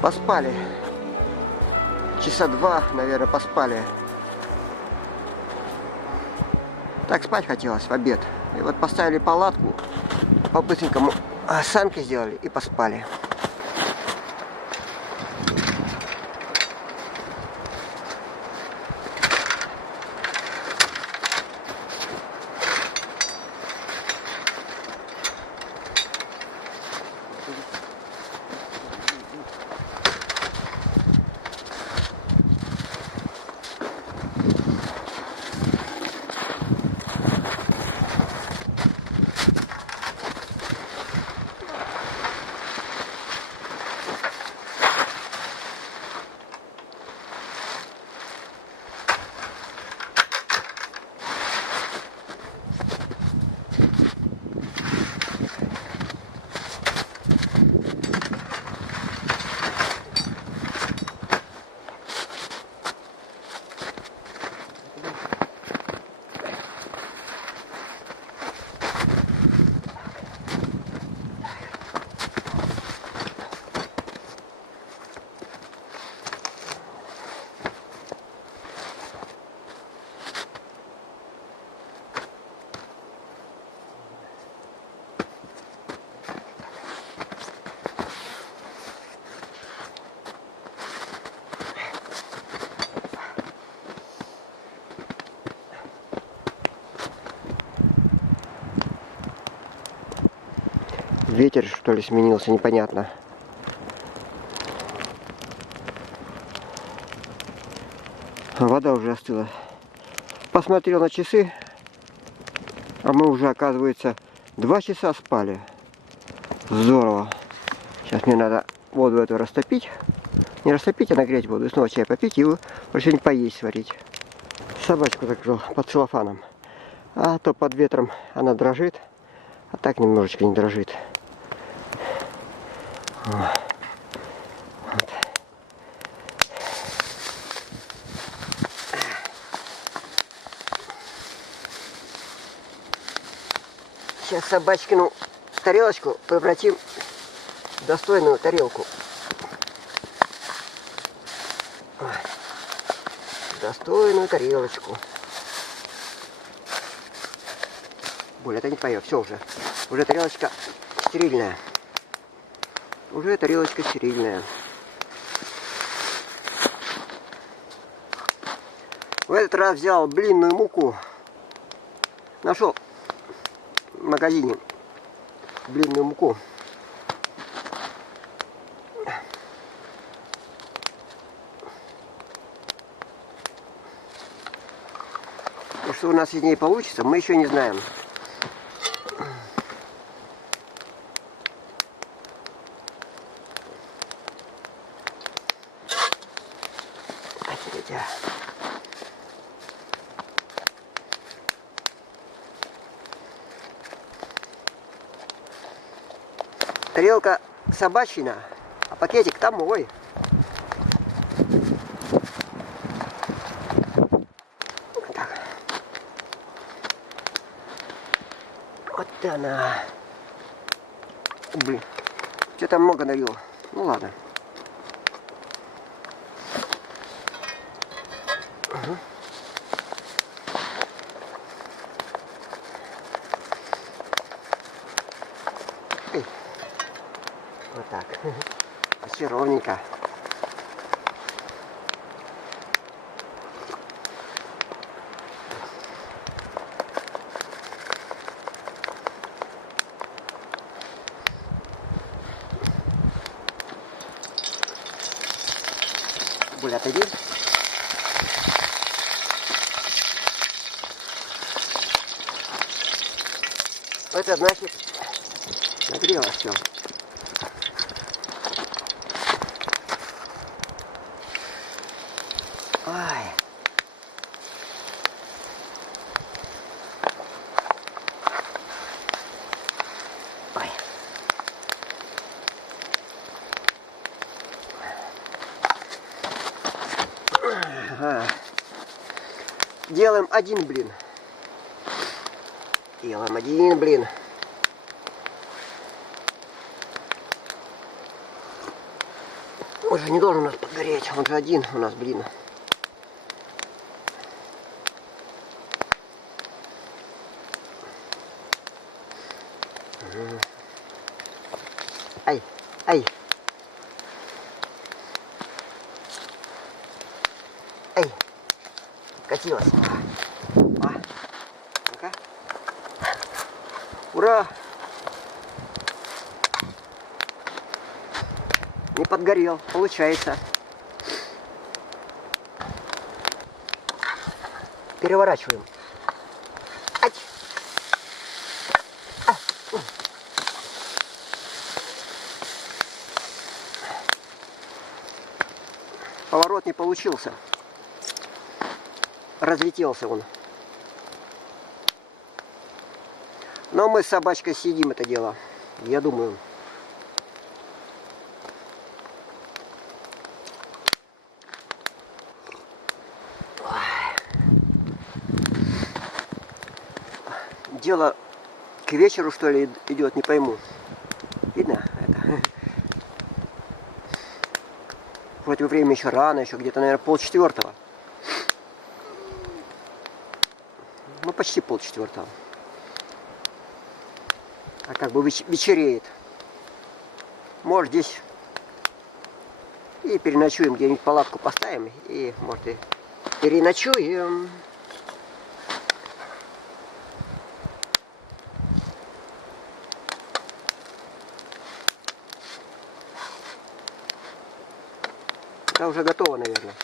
Поспали. Часа 2, наверное, поспали. Так спать хотелось в обед. И вот поставили палатку, по-быстренькому санки сделали и поспали. Ветер, что ли, сменился, непонятно. Вода уже остыла. Посмотрел на часы, а мы уже, оказывается, 2 часа спали. Здорово. Сейчас мне надо воду эту растопить. Не растопить, а нагреть воду. И снова чай попить и что-нибудь поесть сварить. Собачку закрыл под целлофаном. А то под ветром она дрожит, а так немножечко не дрожит. Вот. Сейчас собачкину тарелочку превратим в достойную тарелку. Достойную тарелочку. Более это не поет, все уже. Уже тарелочка стерильная. Уже тарелочка стерильная. В этот раз взял блинную муку. Нашел в магазине блинную муку. И что у нас из ней получится, мы еще не знаем. Тарелка собачьина, а пакетик там мой. Вот так. Вот она. Блин, что-то много налил. Ну ладно. Угу. Вот так. Все ровненько. Более отойди. Это значит нагрелось все. Ай. Ой. Ага. Делаем один блин. Делаем один блин. же не должен у нас подгореть. Он же один у нас, блин. Ай, ай. Ай. Катилась. Ну-ка. Ура! Не подгорел, получается. Переворачиваем. Ать. Поворот не получился. Разлетелся он. Но мы с собачкой съедим это дело. Я думаю. Дело к вечеру, что ли, идет, не пойму. Видно это? Вроде время еще рано, еще где-то, наверное, 3:30. Ну, почти 3:30. А как бы вечереет. Может, здесь и переночуем, где-нибудь палатку поставим, и, может, и переночуем. Это уже готово, наверное.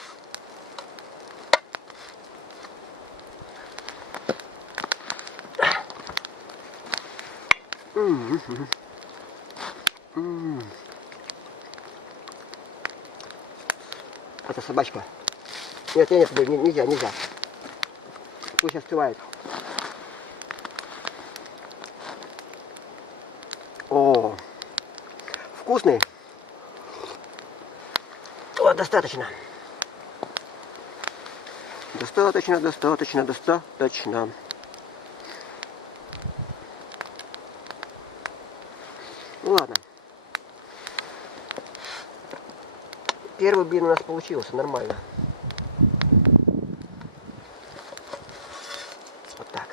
Это собачка. Нет, нельзя, нельзя. Пусть остывает. О, вкусный. О, достаточно. Достаточно. Ну ладно. Первый блин у нас получился нормально. Вот так.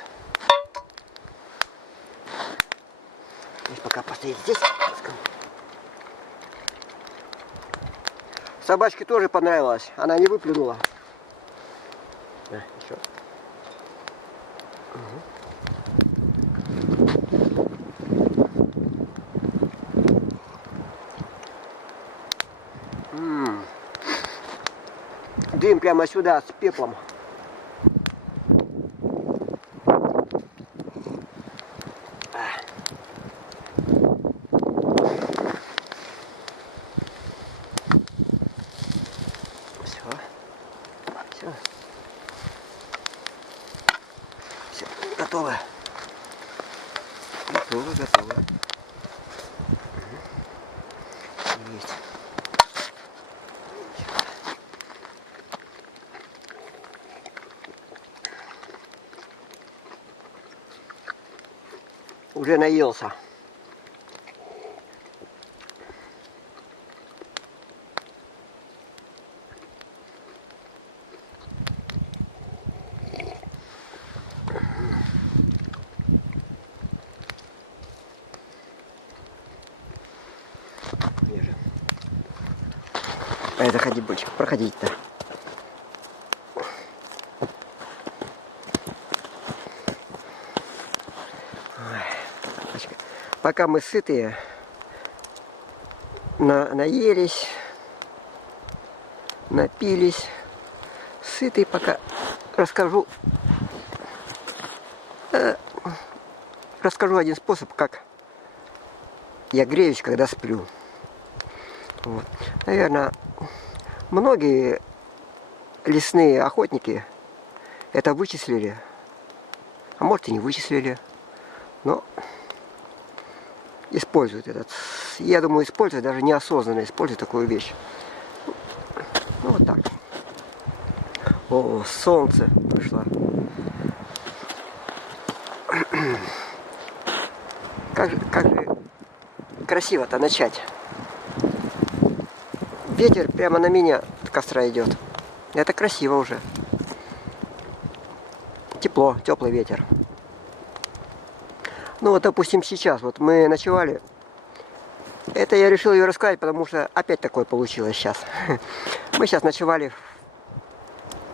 Здесь пока постоит здесь. Собачке тоже понравилось. Она не выплюнула. Да, еще. Дым прямо сюда с пеплом. Все, готово. Готово. Есть. Уже наелся. Заходи, Бочка, проходить-то. Пока мы сытые, наелись, напились, сытый, пока расскажу один способ, как я греюсь, когда сплю. Вот. Наверное, многие лесные охотники это вычислили, а может и не вычислили, но используют этот. Я думаю, используют, даже неосознанно используют такую вещь. Ну вот так. О, солнце вышло. Как же красиво-то начать. ветер прямо на меня от костра идет. Это красиво уже. Тепло, теплый ветер. Ну вот, допустим, сейчас вот мы ночевали. Это я решил ее рассказать, потому что опять такое получилось сейчас. Мы сейчас ночевали.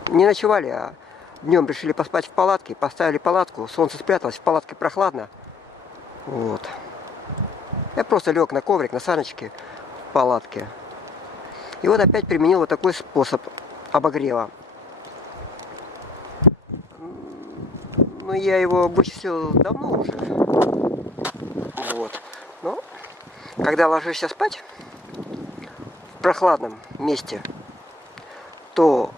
Не ночевали, а днем решили поспать в палатке. Поставили палатку, солнце спряталось, в палатке прохладно. Вот. Я просто лег на коврик, на саночке в палатке. И вот опять применил вот такой способ обогрева. Ну, я его вычислил давно уже. Вот. Но, когда ложишься спать в прохладном месте, то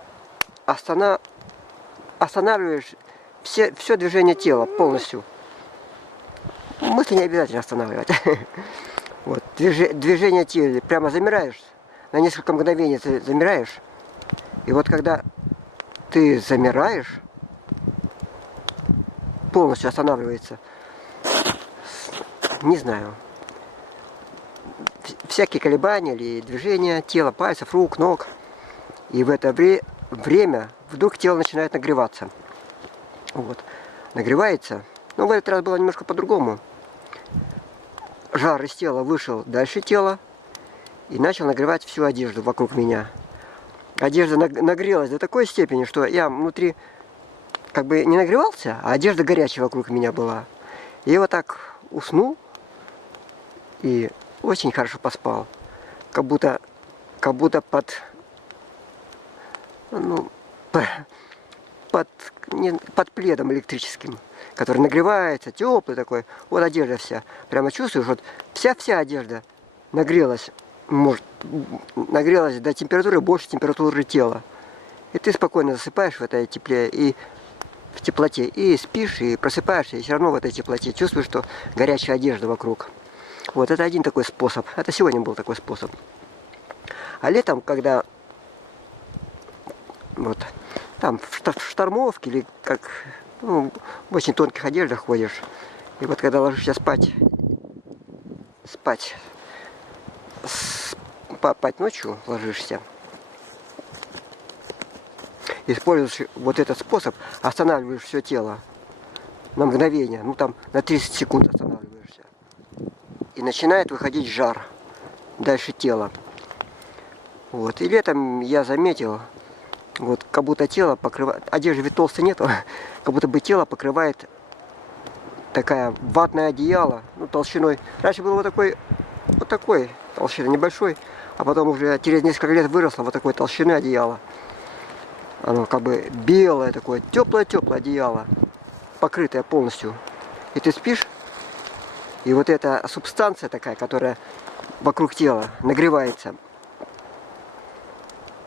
останавливаешь все движение тела полностью. Мысли не обязательно останавливать. Вот. Движение тела. Прямо замираешь. На несколько мгновений ты замираешь. И вот когда ты замираешь, полностью останавливается, не знаю, всякие колебания или движения тела, пальцев, рук, ног. И в это время вдруг тело начинает нагреваться. Вот. Нагревается. Но в этот раз было немножко по-другому. Жар из тела вышел дальше тела и начал нагревать всю одежду вокруг меня. Одежда нагрелась до такой степени, что я внутри как бы не нагревался, а одежда горячая вокруг меня была. И я вот так уснул и очень хорошо поспал. Как будто под пледом электрическим, который нагревается, теплый такой. Вот одежда вся. Прямо чувствуешь, вот вся одежда нагрелась. Нагрелась до температуры больше температуры тела. И ты спокойно засыпаешь в этой тепле и в теплоте. И спишь, и просыпаешься, и все равно в этой теплоте чувствуешь, что горячая одежда вокруг. Вот это один такой способ. Это сегодня был такой способ. А летом, когда вот там в штормовке или как в очень тонких одеждах ходишь, и вот когда ложишься спать ночью ложишься, используешь вот этот способ, останавливаешь все тело на мгновение, ну там на 30 секунд останавливаешься, и начинает выходить жар дальше тела. Вот. И летом я заметил, вот как будто тело покрывает, одежды ведь толстой нету, как будто бы тело покрывает такая ватное одеяло, ну, толщиной. Раньше было вот такой толщины, небольшой, а потом уже через несколько лет выросло вот такой толщины одеяло. Оно как бы белое такое, теплое-теплое одеяло, покрытое полностью. И ты спишь, и вот эта субстанция такая, которая вокруг тела нагревается,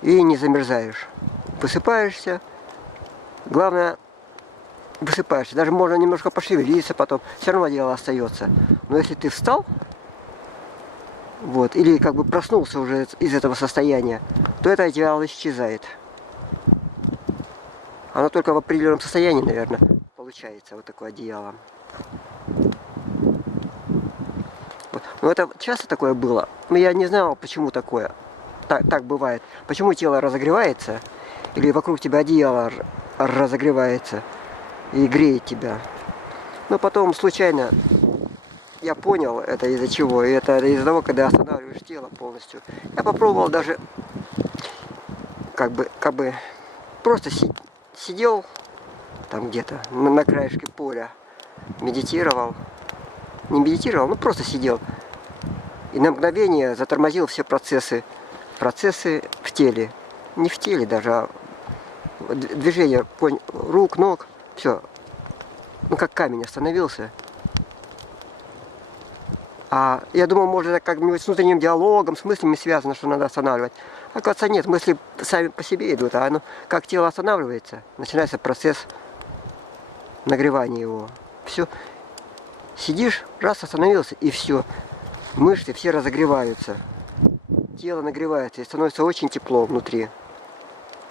и не замерзаешь. Высыпаешься, главное, высыпаешься. Даже можно немножко пошевелиться потом, все равно одеяло остается. Но если ты встал, вот, или как бы проснулся уже из этого состояния, то это одеяло исчезает. Оно только в определенном состоянии, наверное, получается, вот такое одеяло. Вот. Но это часто такое было, но я не знал, почему такое. Так бывает. Почему тело разогревается, или вокруг тебя одеяло разогревается и греет тебя. Но потом случайно я понял, это из-за чего. И это из-за того, когда останавливаешь тело полностью. Я попробовал даже как бы просто сидел там где-то на краешке поля, медитировал. Не медитировал, но просто сидел. И на мгновение затормозил все процессы в теле. Не в теле даже, а движение рук, ног, все. Ну как камень остановился. А я думал, может, это как-нибудь с внутренним диалогом, с мыслями связано, что надо останавливать. Оказывается, нет, мысли сами по себе идут, а оно, как тело останавливается, начинается процесс нагревания его. Все. Сидишь, раз остановился, и все. Мышцы все разогреваются. Тело нагревается и становится очень тепло внутри.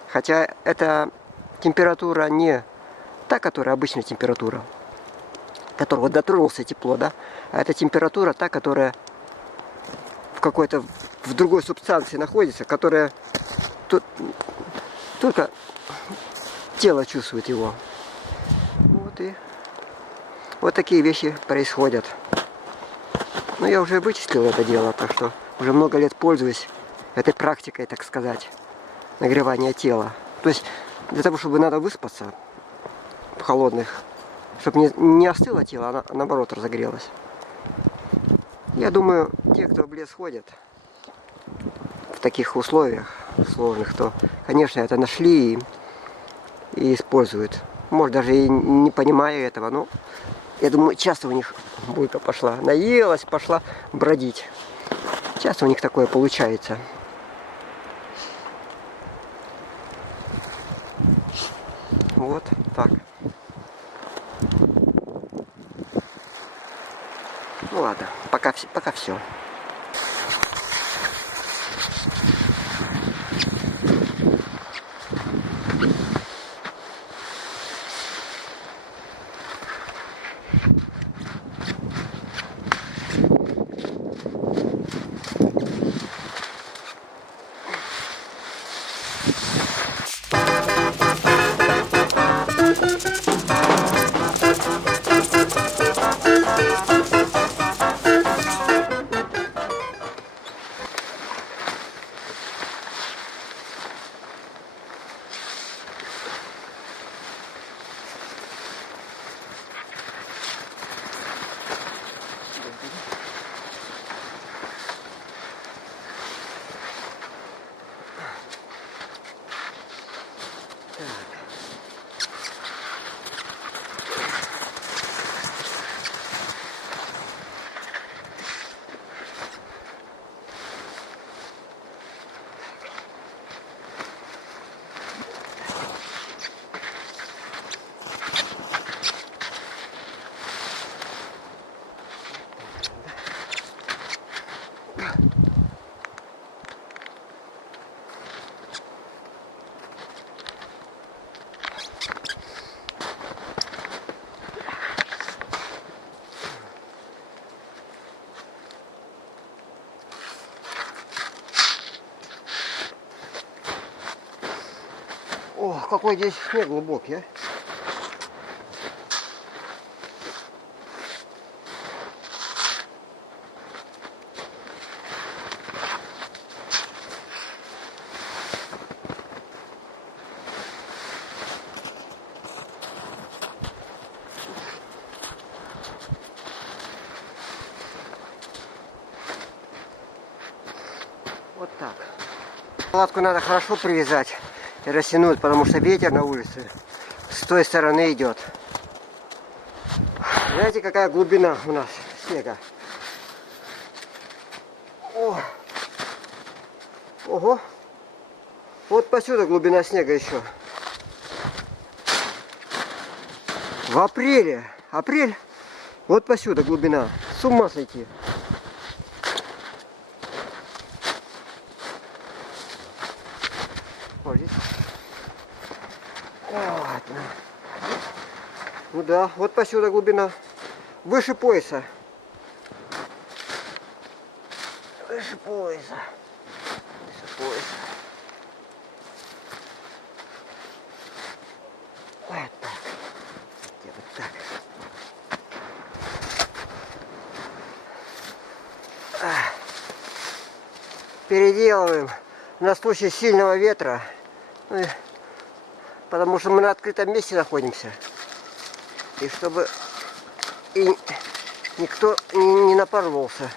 Хотя эта температура не та, которая обычная температура, которая вот дотронулся тепло, да? А это температура та, в какой-то в другой субстанции находится, которая тут только тело чувствует его. Вот и вот такие вещи происходят. Но я уже вычислил это дело, так что уже много лет пользуюсь этой практикой, так сказать, нагревания тела. То есть для того, чтобы надо выспаться в холодных, чтобы не остыло тело, а наоборот разогрелось. Я думаю, те, кто в лес ходят в таких условиях сложных, то, конечно, это нашли и используют. Может, даже и не понимая этого, но я думаю, часто у них булка пошла, наелась, пошла бродить. Часто у них такое получается. Вот так. Ну ладно, пока все. О, какой здесь снег глубокий, а? Вот так. Палатку надо хорошо привязать и растянуть, потому что ветер на улице с той стороны идет. Знаете, какая глубина у нас снега? О! Ого! Вот посюда глубина снега еще. В апреле. Апрель. Вот посюда глубина. С ума сойти. Вот здесь. Вот. Ну да, вот посюда глубина. Выше пояса. Выше пояса. Выше пояса. Вот так. Вот так. Переделываем на случай сильного ветра. Потому что мы на открытом месте находимся. И чтобы и никто не напоролся.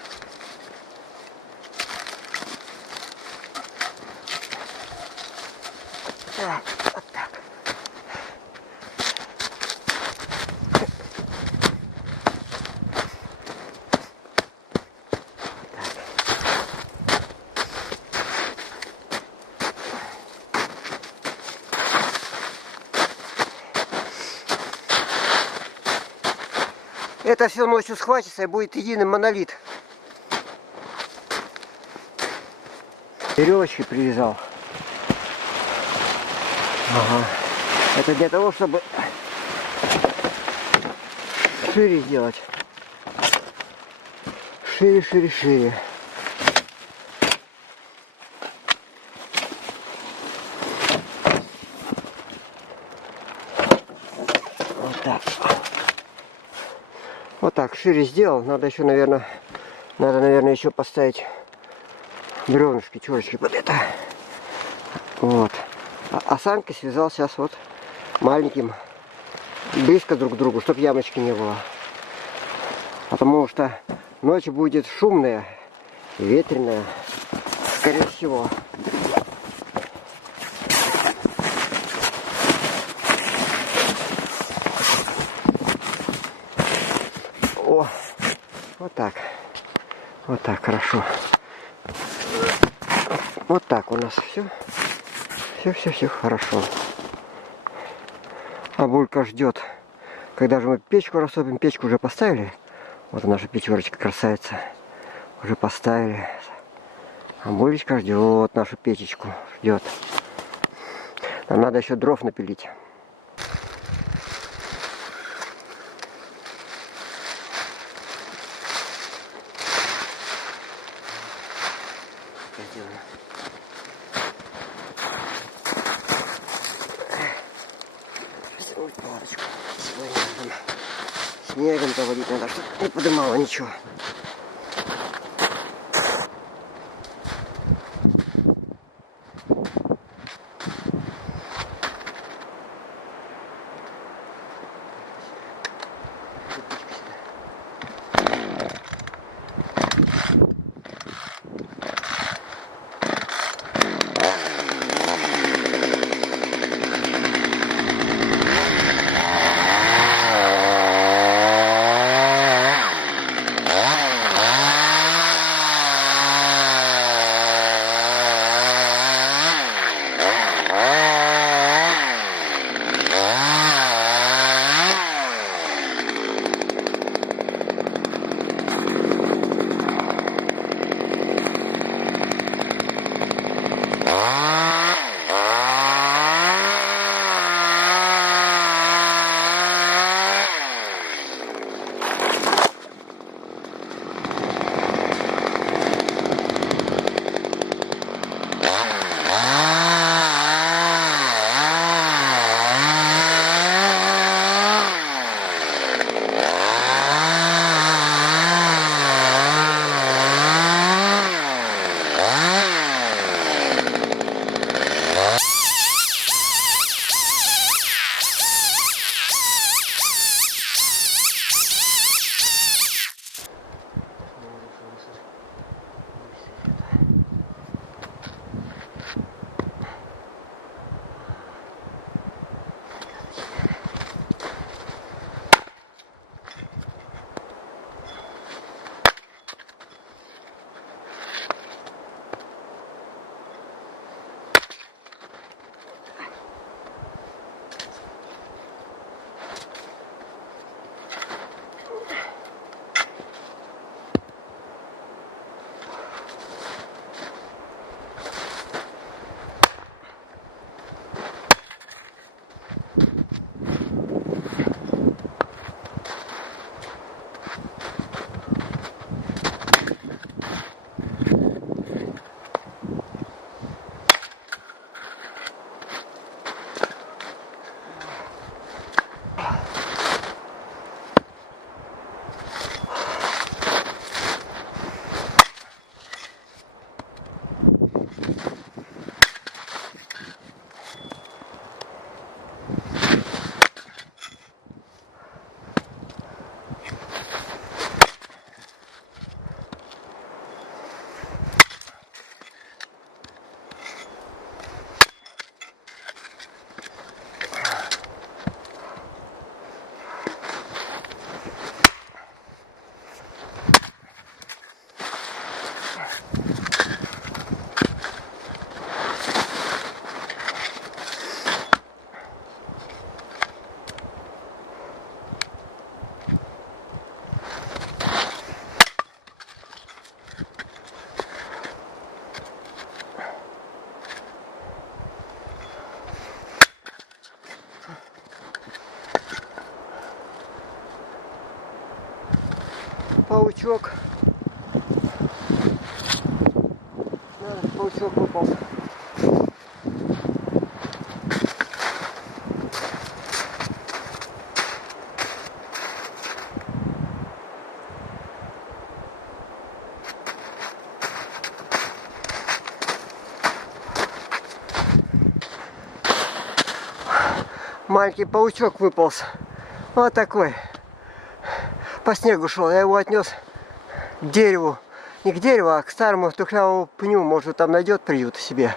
Так, вот так. Это все ночью схватится и будет единый монолит. Веревочки привязал. Ага. Это для того, чтобы шире сделать. Шире, шире, шире. шире сделал. Надо еще, наверное, еще поставить бревнышки, чурочки под это. Вот. А санкой связал сейчас вот маленьким, близко друг к другу, чтобы ямочки не было. Потому что ночь будет шумная и ветреная, скорее всего. О, вот так. Вот так, хорошо. Вот так у нас все. Все хорошо. А Булька ждет, когда же мы печку растопим. Печку уже поставили. Вот наша пятерочка красавица. Уже поставили. А Булечка ждет нашу печечку. Ждет. Нам надо еще дров напилить. Палочку. Сегодня снегом поводить надо, чтобы не подымало ничего. Паучок. Паучок выпал. маленький паучок выполз. Вот такой. По снегу шел. Я его отнес к дереву. Не к дереву, а к старому тухлявому пню. Может, там найдет приют себе.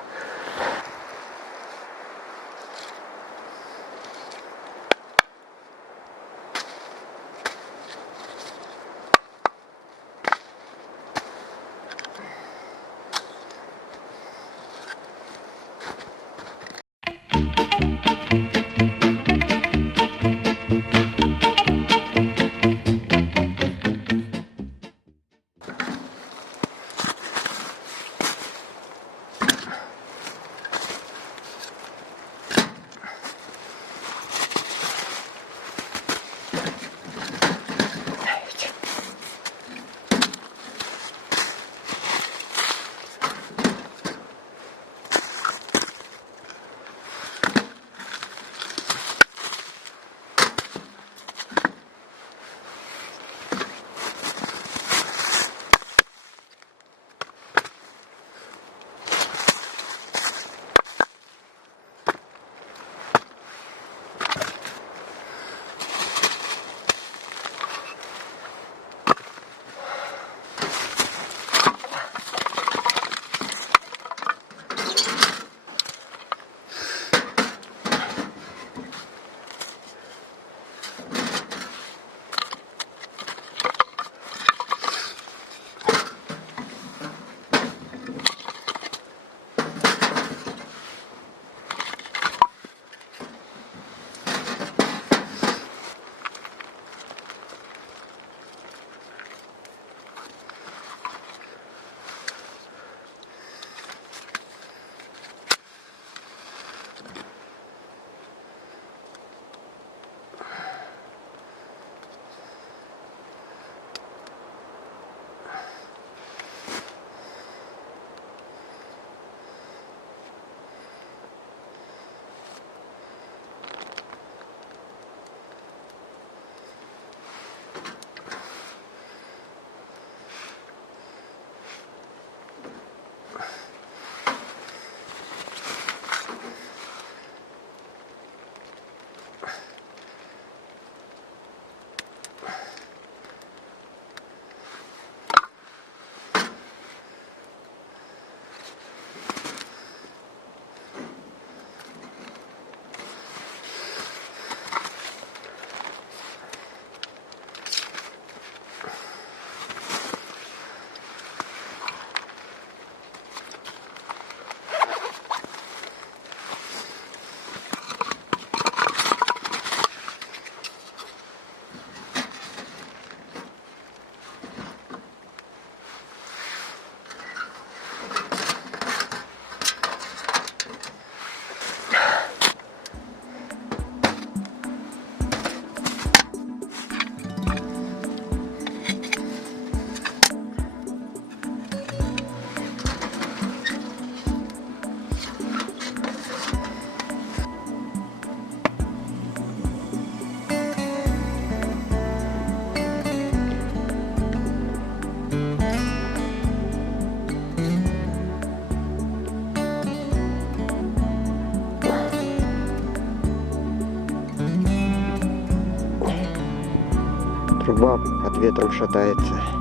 Труба под ветром шатается.